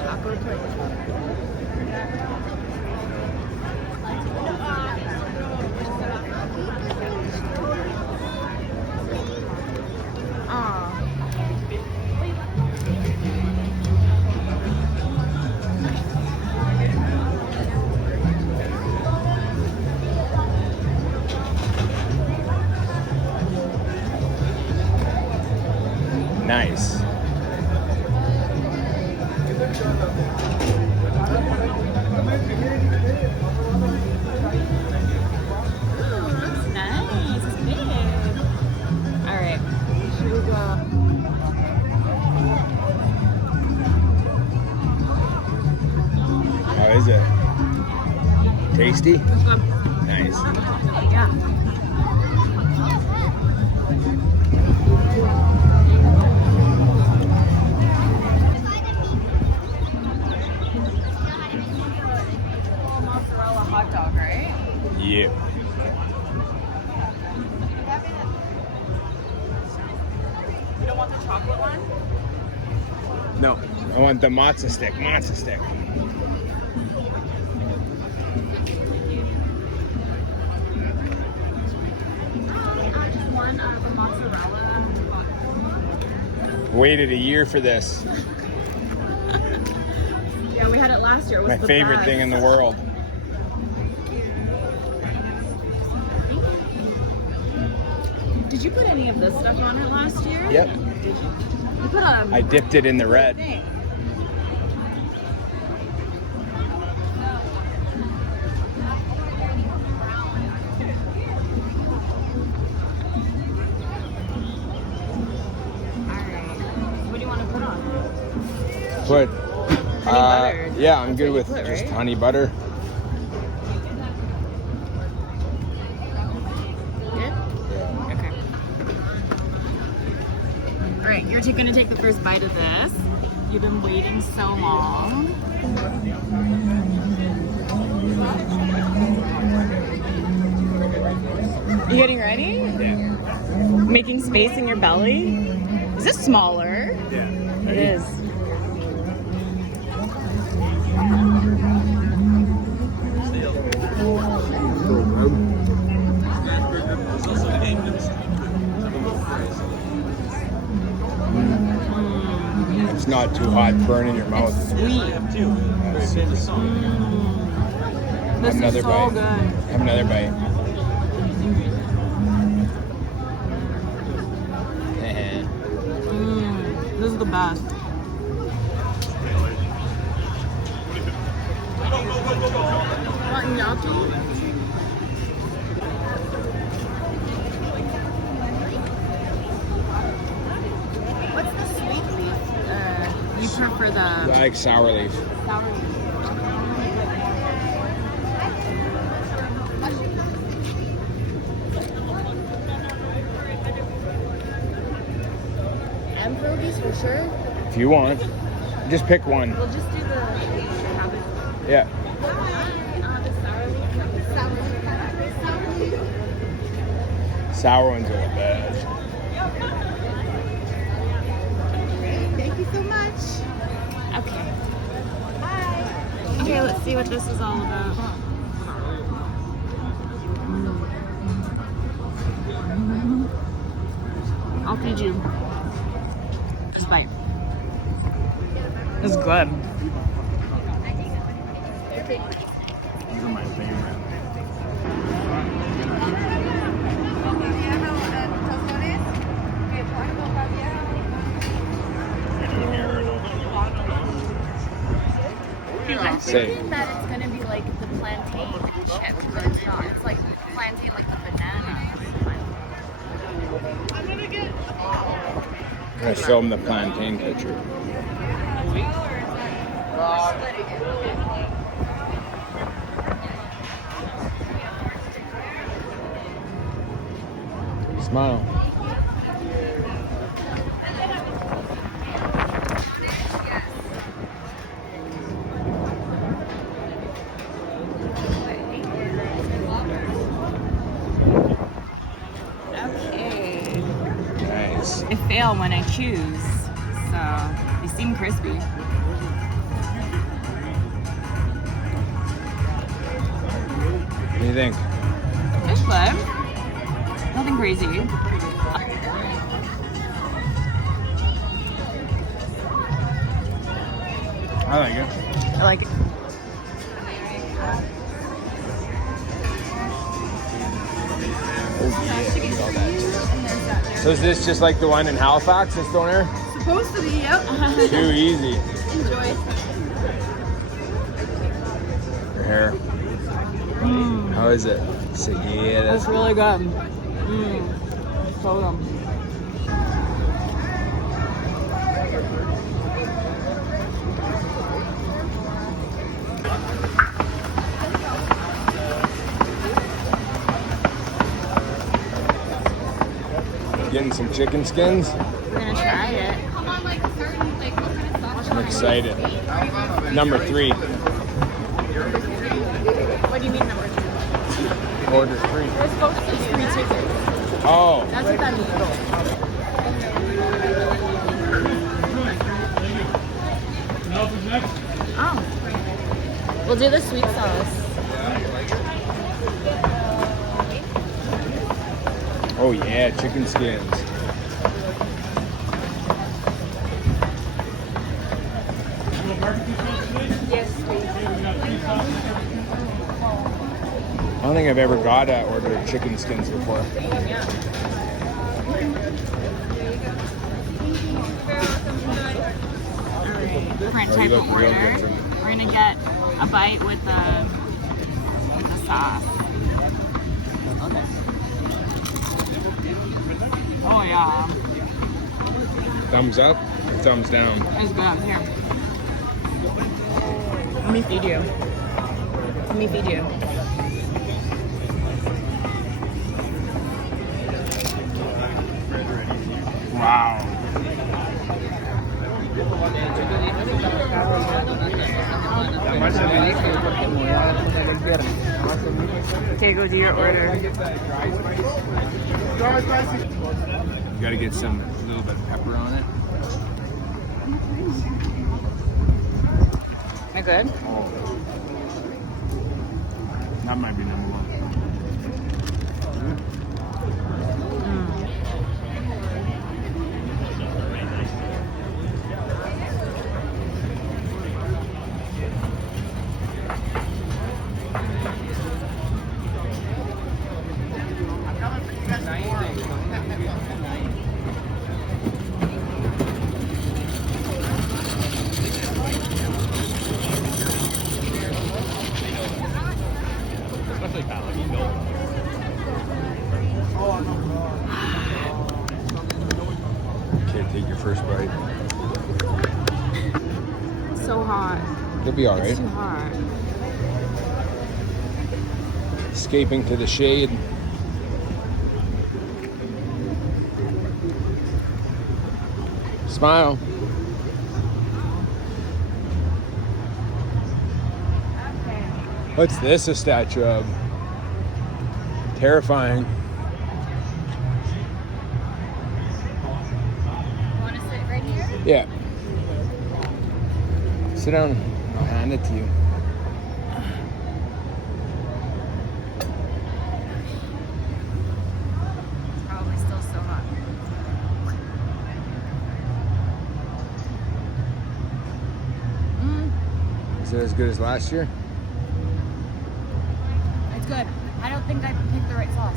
taco place. Nice. Nice. It's big. All right. Here we go. How is it? Tasty? It's good. Nice. Yeah. Mozzarella hot dog, right? Yeah. You don't want the chocolate one? No, I want the matzo stick. Matzo stick. One the mozzarella. Waited a year for this. Yeah, we had it last year. It was My the favorite best. thing in the world. Did you put any of this stuff on it last year? Yep. You put I dipped it in the red. thing. What do you want to put on? Put. butter. Yeah, I'm That's good what with you put, just right? honey butter. Good? Okay. All right, you're going to take the first bite of this. You've been waiting so long. You getting ready? Yeah. Making space in your belly? Is this smaller? Yeah. It is. It's not too hot, burning your mouth. Sweet. Yes. This Another is so bite. good. Have another bite. This is the best. Want gnocchi? What's the sweet leaf? You prefer the I like sour leaf. sour leaf? And pierogies for sure. If you want, just pick one. We'll just do the cabbage. Yeah. The sour leaf. Sour ones are the best. Thank you so much. Okay. Bye. Okay, let's see what this is all about. I'll feed you. This bite. It's good. These are my favorite. I'm Say. thinking that it's gonna be like the plantain chips, but it's not. It's like plantain, like the banana. I'm gonna film the plantain picture. Smile. Okay. Nice. I fail when I choose, so they seem crispy. think? It's good. Nothing crazy. I like it. I like it. Oh yeah, look at all that. So is this just like the one in Halifax in Stone Air? Supposed to be, yep. Too easy. Enjoy. Your hair. How is it? So, yeah, that's It's really good. So good. Getting some chicken skins. We're gonna try it. I'm excited. Number 3. What do you mean number 2? Order 3. We're supposed to eat 3 chickens. Oh. That's what that means. Oh. We'll do the sweet sauce. Oh yeah, chicken skins. Yes, please. I don't think I've ever got a order of chicken skins before. Different Oh, type you look of real order. good from it. We're gonna get a bite with the sauce. Oh yeah, Thumbs up or thumbs down? it's good. Here, let me feed you. Let me feed you. Wow. Okay, go do your order. You gotta get some little bit of pepper on it. They're good. Oh. That might be number 1. Okay, take your first bite. It's so hot. You'll be all It's right. too hot. Escaping to the shade. Smile. What's this a statue of? Terrifying. Want to sit right here? Yeah. Sit down. I'll hand it to you. It's probably still so hot. Is it as good as last year? It's good. I don't think I picked the right sauce.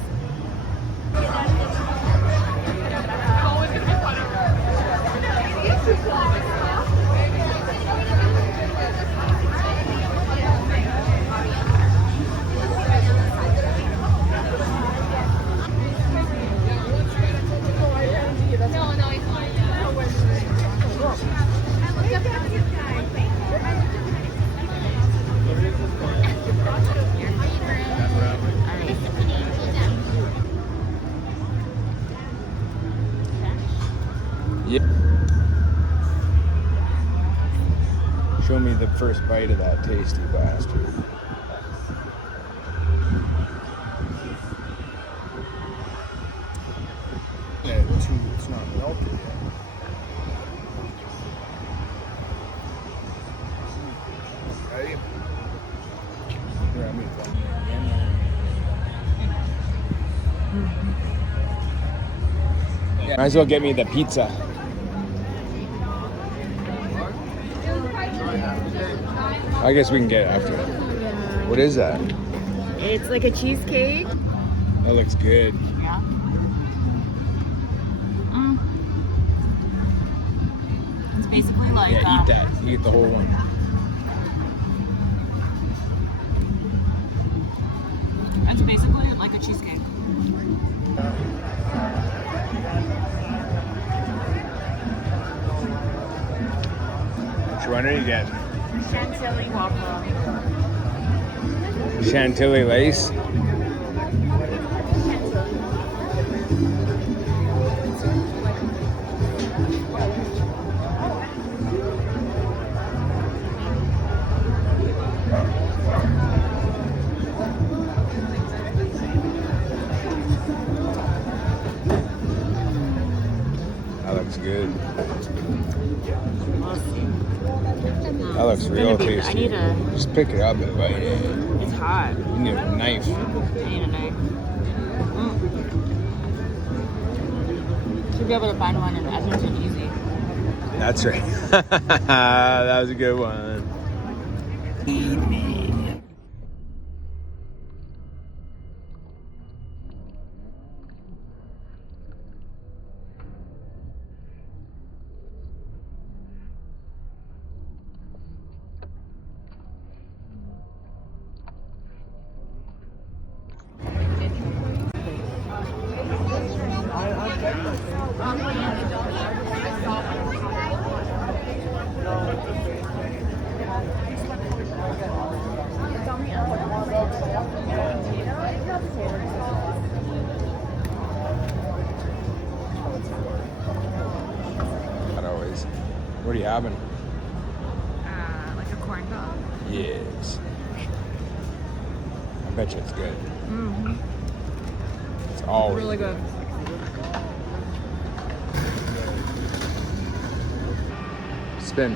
Yeah. Show me the first bite of that tasty bastard. Yeah, it's not melted yet. Ready? Here, I'm gonna Yeah, might as well get me the pizza. I guess we can get it after. Yeah. What is that? It's like a cheesecake. That looks good. Yeah. It's basically like Yeah, eat that. Eat the whole one. It's basically like a cheesecake. Which one are you getting? Chantilly waffle. Chantilly lace? That looks good. We'll see. That looks real tasty. I need a. Just pick it up and bite it. It's hot. You need a knife. I need a knife. Should be able to find one in Edmonton easy. That's right. That was a good one. Eat me. Not always. What are you having? Like a corn dog. Yes. I bet you it's good. Mm-hmm. It's always Really good. Spin.